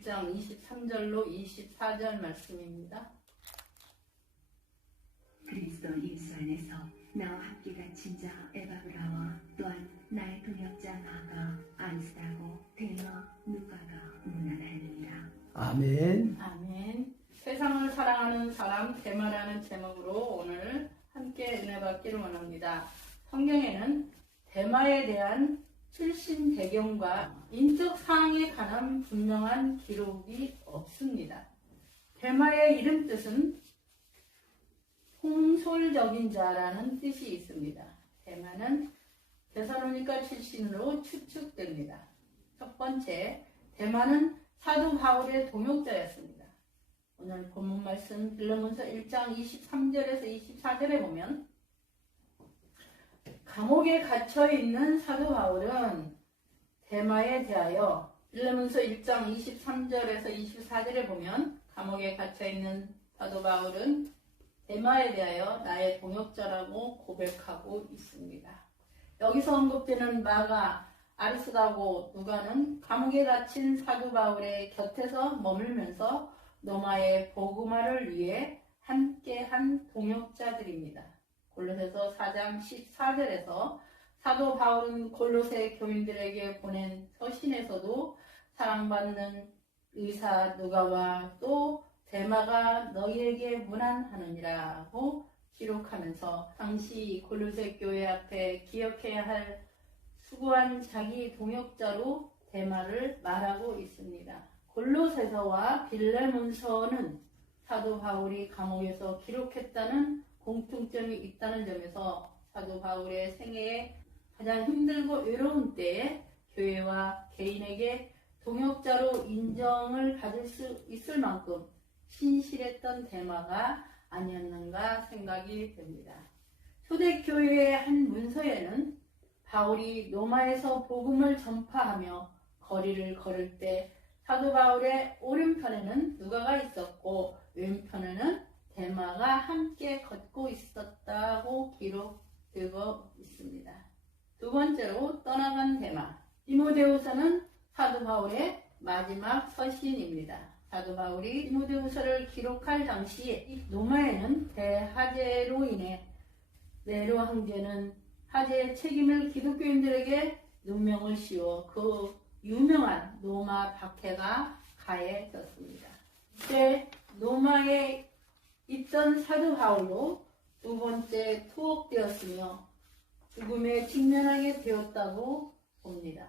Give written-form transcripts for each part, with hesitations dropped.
1장 23절로 24절 말씀입니다. 그리스도 예수 안에서 나와 함께 갇힌 자 에바브라와 또한 나의 동역자 나가 안스다고 데마 누가가 문안하느니라. 아멘. 아멘. 세상을 사랑하는 사람 데마라는 제목으로 오늘 함께 은혜 받기를 원합니다. 성경에는 데마에 대한 출신 배경과 인적 사항에 관한 분명한 기록이 없습니다. 데마의 이름 뜻은 홍솔적인 자라는 뜻이 있습니다. 데마는 데살로니가 출신으로 추측됩니다. 첫 번째, 데마는 사도 바울의 동역자였습니다. 오늘 본문 말씀 빌레몬서 1장 23절에서 24절에 보면 감옥에 갇혀있는 사도 바울은 데마에 대하여 빌레몬서 1장 23절에서 24절에 보면 감옥에 갇혀있는 사도 바울은 데마에 대하여 나의 동역자라고 고백하고 있습니다. 여기서 언급되는 마가, 아리스다고 누가는 감옥에 갇힌 사도 바울의 곁에서 머물면서 로마의 복음화를 위해 함께한 동역자들입니다. 골로새서 4장 14절에서 사도 바울은 골로새 교인들에게 보낸 서신에서도 사랑받는 의사 누가와 또 데마가 너희에게 문안하느니라고 기록하면서 당시 골로새 교회 앞에 기억해야 할 수고한 자기 동역자로 데마를 말하고 있습니다. 골로새서와 빌레몬서는 사도 바울이 감옥에서 기록했다는 공통점이 있다는 점에서 사도 바울의 생애에 가장 힘들고 외로운 때에 교회와 개인에게 동역자로 인정을 받을 수 있을 만큼 신실했던 데마가 아니었는가 생각이 됩니다. 초대교회의 한 문서에는 바울이 로마에서 복음을 전파하며 거리를 걸을 때 사도 바울의 오른편에는 누가가 있었고 왼편에는 데마가 함께 걷고 있었다고 기록되고 있습니다. 두 번째로 떠나간 데마. 디모데후서는 사도 바울의 마지막 서신입니다. 사도 바울이 디모데후서를 기록할 당시 로마에는 대화재로 인해 네로 황제는 화재의 책임을 기독교인들에게 누명을 씌워 그 유명한 로마 박해가 가해졌습니다. 이때 로마에 있던 사도 바울로 두 번째 투옥되었으며 죽음에 직면하게 되었다고 봅니다.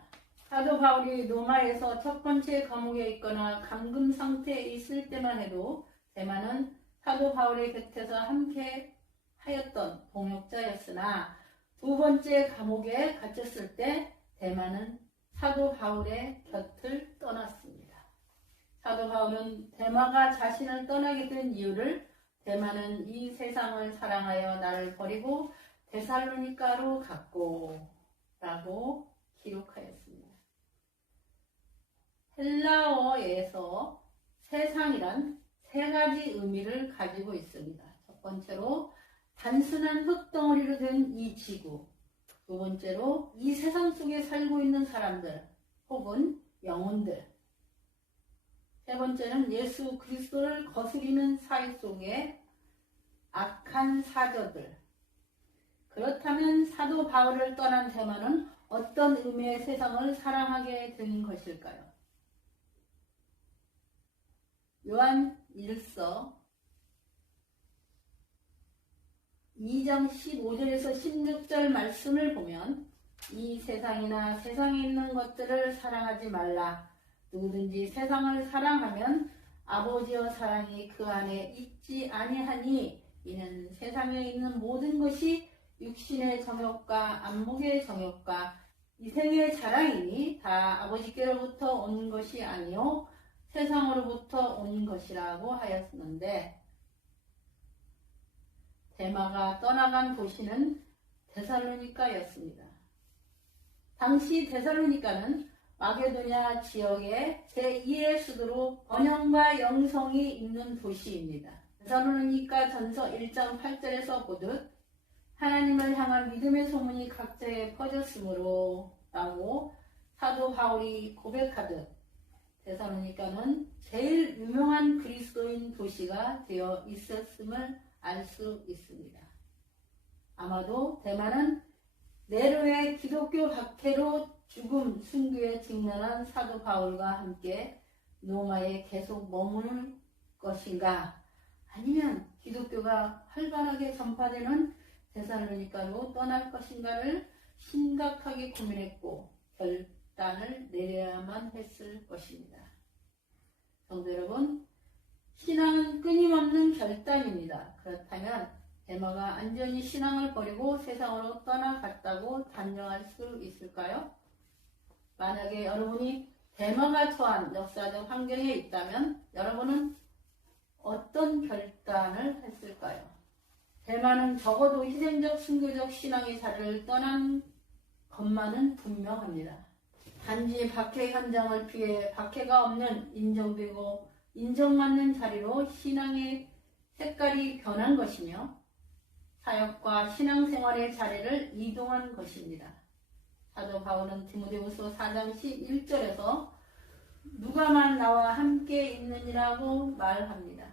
사도 바울이 로마에서 첫 번째 감옥에 있거나 감금 상태에 있을 때만 해도 데마는 사도 바울의 곁에서 함께 하였던 동역자였으나 두 번째 감옥에 갇혔을 때 데마는 사도 바울의 곁을 떠났습니다. 사도 바울은 데마가 자신을 떠나게 된 이유를 데마는 이 세상을 사랑하여 나를 버리고 데살로니가로 갔고 라고 기록하였습니다. 헬라어에서 세상이란 세 가지 의미를 가지고 있습니다. 첫 번째로 단순한 흙덩어리로 된 이 지구, 두 번째로 이 세상 속에 살고 있는 사람들 혹은 영혼들, 세 번째는 예수 그리스도를 거스리는 사회 속의 악한 사저들. 그렇다면 사도 바울을 떠난 데마는 어떤 의미의 세상을 사랑하게 된 것일까요? 요한 1서 2장 15절에서 16절 말씀을 보면 이 세상이나 세상에 있는 것들을 사랑하지 말라. 누구든지 세상을 사랑하면 아버지의 사랑이 그 안에 있지 아니하니 이는 세상에 있는 모든 것이 육신의 정욕과 안목의 정욕과 이생의 자랑이니 다 아버지께로부터 온 것이 아니요 세상으로부터 온 것이라고 하였는데 데마가 떠나간 도시는 데살로니가였습니다. 당시 데살로니가는 마게도냐 지역의 제2의 수도로 번영과 영성이 있는 도시입니다. 데살로니가 전서 1장 8절에서 보듯 하나님을 향한 믿음의 소문이 각지에 퍼졌으므로 라고 사도 바울이 고백하듯 데살로니가는 제일 유명한 그리스도인 도시가 되어 있었음을 알 수 있습니다. 아마도 대만은 네로의 기독교 박해로 죽음 순교에 직면한 사도 바울과 함께 로마에 계속 머무를 것인가, 아니면 기독교가 활발하게 전파되는 데살로니가로 떠날 것인가를 심각하게 고민했고 결단을 내려야만 했을 것입니다. 성도 여러분, 신앙은 끊임없는 결단입니다. 그렇다면 데마가 안전히 신앙을 버리고 세상으로 떠나갔다고 단정할 수 있을까요? 만약에 여러분이 데마가 처한 역사적 환경에 있다면 여러분은 어떤 결단을 했을까요? 데마는 적어도 희생적 순교적 신앙의 자리를 떠난 것만은 분명합니다. 단지 박해 현장을 피해 박해가 없는 인정되고 인정받는 자리로 신앙의 색깔이 변한 것이며 사역과 신앙생활의 자리를 이동한 것입니다. 사도 바울은 디모데후서 4장 11절에서 누가만 나와 함께 있느니라고 말합니다.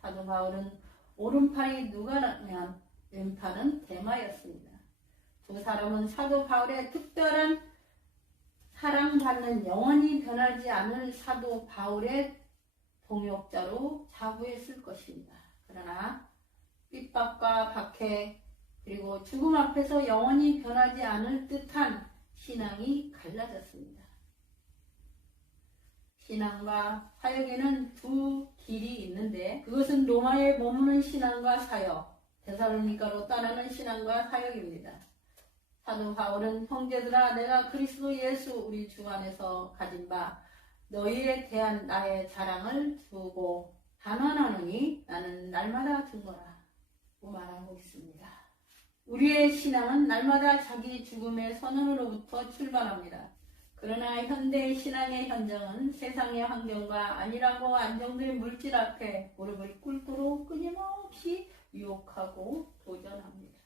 사도 바울은 오른팔이 누가라면 왼팔은 데마였습니다. 두 사람은 사도 바울의 특별한 사랑받는 영원히 변하지 않을 사도 바울의 동역자로 자부했을 것입니다. 그러나 핍박과 박해 그리고 죽음 앞에서 영원히 변하지 않을 듯한 신앙이 갈라졌습니다. 신앙과 사역에는 두 길이 있는데 그것은 로마에 머무는 신앙과 사역, 데살로니가로 떠나는 신앙과 사역입니다. 사도 바울은 형제들아 내가 그리스도 예수 우리 주 안에서 가진 바 너희에 대한 나의 자랑을 두고 단언하노니 나는 날마다 증거라 고 말하고 있습니다. 우리의 신앙은 날마다 자기 죽음의 선언으로부터 출발합니다. 그러나 현대의 신앙의 현장은 세상의 환경과 안일하고 안정된 물질 앞에 무릎을 꿇도록 끊임없이 유혹하고 도전합니다.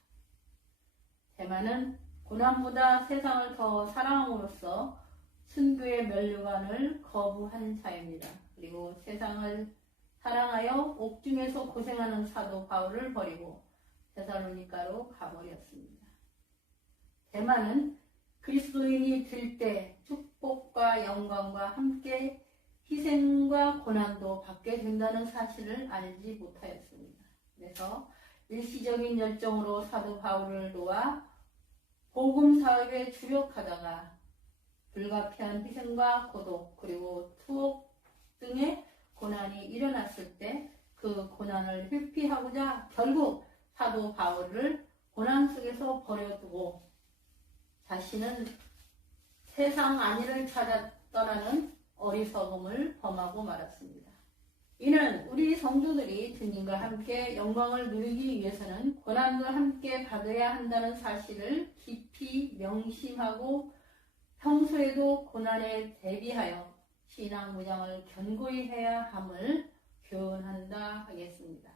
대만은 고난보다 세상을 더 사랑함으로써 순교의 면류관을 거부한 자입니다. 그리고 세상을 사랑하여 옥중에서 고생하는 사도 바울을 버리고 데살로니가로 가버렸습니다. 대만은 그리스도인이 될 때 축복과 영광과 함께 희생과 고난도 받게 된다는 사실을 알지 못하였습니다. 그래서 일시적인 열정으로 사도 바울을 놓아 복음 사역에 주력하다가 불가피한 희생과 고독 그리고 투옥 등의 고난이 일어났을 때 그 고난을 회피하고자 결국 사도 바울을 고난 속에서 버려두고 자신은 세상 안위를 찾아 떠나는 어리석음을 범하고 말았습니다. 이는 우리 성도들이 주님과 함께 영광을 누리기 위해서는 고난도 함께 받아야 한다는 사실을 깊이 명심하고 평소에도 고난에 대비하여 신앙 무장을 견고히 해야 함을 교훈한다 하겠습니다.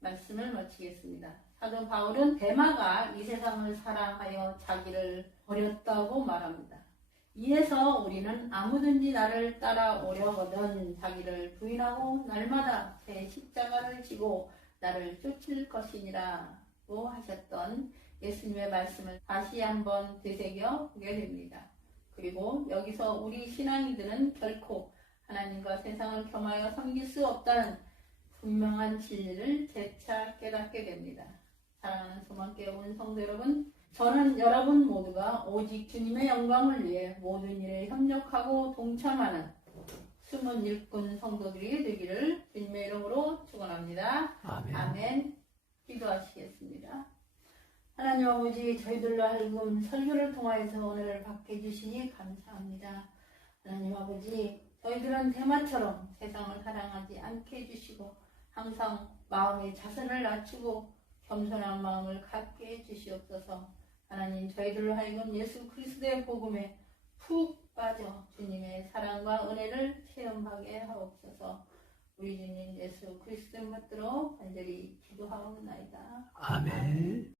말씀을 마치겠습니다. 사도 바울은 데마가 이 세상을 사랑하여 자기를 버렸다고 말합니다. 이에서 우리는 아무든지 나를 따라오려거든 자기를 부인하고 날마다 제 십자가를 지고 나를 쫓을 것이니라고 하셨던 예수님의 말씀을 다시 한번 되새겨 보게 됩니다. 그리고 여기서 우리 신앙이들은 결코 하나님과 세상을 겸하여 섬길 수 없다는 분명한 진리를 재차 깨닫게 됩니다. 사랑하는 소망교회 온 성도 여러분, 저는 여러분 모두가 오직 주님의 영광을 위해 모든 일에 협력하고 동참하는 숨은 일꾼 성도들이 되기를 주님의 이름으로 축원합니다. 아멘. 아멘. 기도하시겠습니다. 하나님 아버지, 저희들로 하여금 설교를 통하여서 은혜를 받게 해주시니 감사합니다. 하나님 아버지, 저희들은 대마처럼 세상을 사랑하지 않게 해주시고 항상 마음의 자세를 낮추고 겸손한 마음을 갖게 해주시옵소서. 하나님, 저희들로 하여금 예수 그리스도의 복음에 푹 빠져 주님의 사랑과 은혜를 체험하게 하옵소서. 우리 주님 예수 그리스도를 받들어 간절히 기도하옵나이다. 아멘.